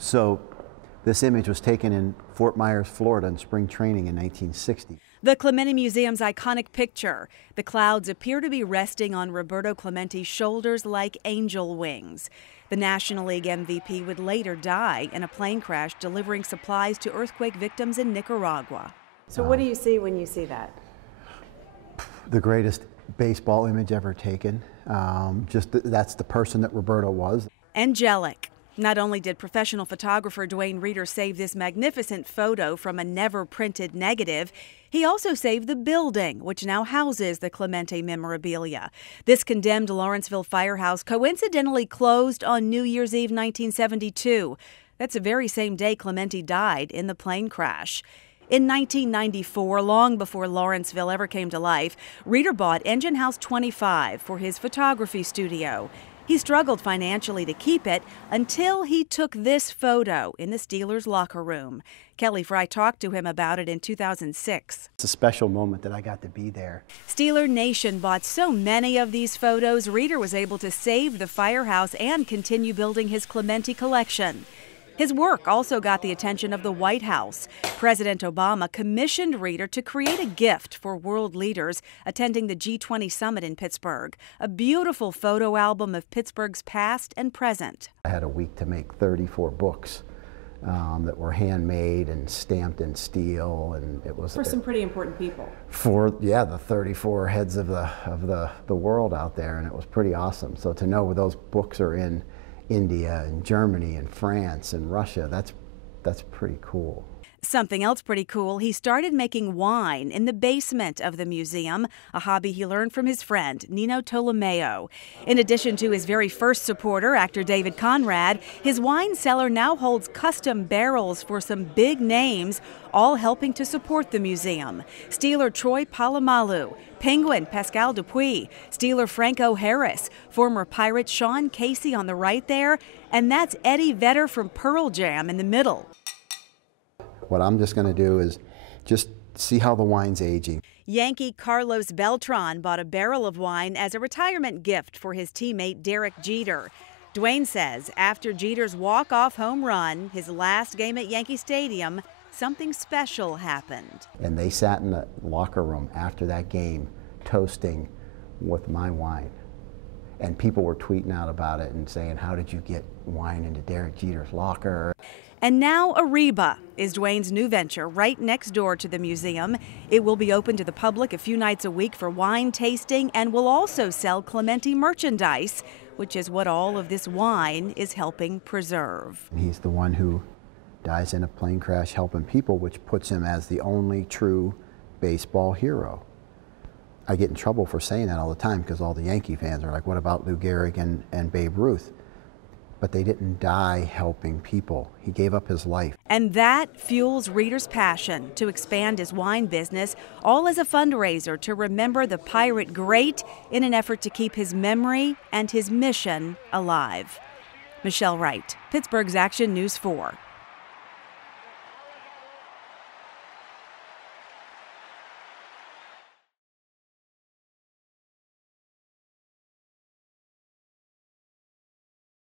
So this image was taken in Fort Myers, Florida in spring training in 1960. The Clemente Museum's iconic picture. The clouds appear to be resting on Roberto Clemente's shoulders like angel wings. The National League MVP would later die in a plane crash delivering supplies to earthquake victims in Nicaragua. So what do you see when you see that? The greatest baseball image ever taken. That's the person that Roberto was. Angelic. Not only did professional photographer Duane Reeder save this magnificent photo from a never-printed negative, he also saved the building, which now houses the Clemente memorabilia. This condemned Lawrenceville firehouse coincidentally closed on New Year's Eve 1972. That's the very same day Clemente died in the plane crash. In 1994, long before Lawrenceville ever came to life, Reeder bought Engine House 25 for his photography studio. He struggled financially to keep it until he took this photo in the Steelers' locker room. Kelly Fry talked to him about it in 2006. It's a special moment that I got to be there. Steeler Nation bought so many of these photos, Reeder was able to save the firehouse and continue building his Clemente collection. His work also got the attention of the White House. President Obama commissioned Reeder to create a gift for world leaders attending the G20 summit in Pittsburgh, a beautiful photo album of Pittsburgh's past and present. I had a week to make 34 books that were handmade and stamped in steel, and it was for some pretty important people. For the 34 heads of the world out there, and it was pretty awesome. So to know those books are in India and Germany and France and Russia, that's pretty cool. Something else pretty cool, he started making wine in the basement of the museum, a hobby he learned from his friend, Nino Tolomeo. In addition to his very first supporter, actor David Conrad, his wine cellar now holds custom barrels for some big names, all helping to support the museum. Steeler Troy Polamalu, Penguin Pascal Dupuis, Steeler Franco Harris, former Pirate Sean Casey on the right there, and that's Eddie Vedder from Pearl Jam in the middle. What I'm just going to do is just see how the wine's aging. Yankee Carlos Beltran bought a barrel of wine as a retirement gift for his teammate Derek Jeter. Duane says after Jeter's walk-off home run, his last game at Yankee Stadium, something special happened. And they sat in the locker room after that game toasting with my wine. And people were tweeting out about it and saying, how did you get wine into Derek Jeter's locker? And now Ariba is Duane's new venture right next door to the museum. It will be open to the public a few nights a week for wine tasting and will also sell Clemente merchandise, which is what all of this wine is helping preserve. He's the one who dies in a plane crash helping people, which puts him as the only true baseball hero. I get in trouble for saying that all the time because all the Yankee fans are like, what about Lou Gehrig and Babe Ruth? But they didn't die helping people. He gave up his life. And that fuels Reeder's passion to expand his wine business, all as a fundraiser to remember the pirate great in an effort to keep his memory and his mission alive. Michelle Wright, Pittsburgh's Action News 4.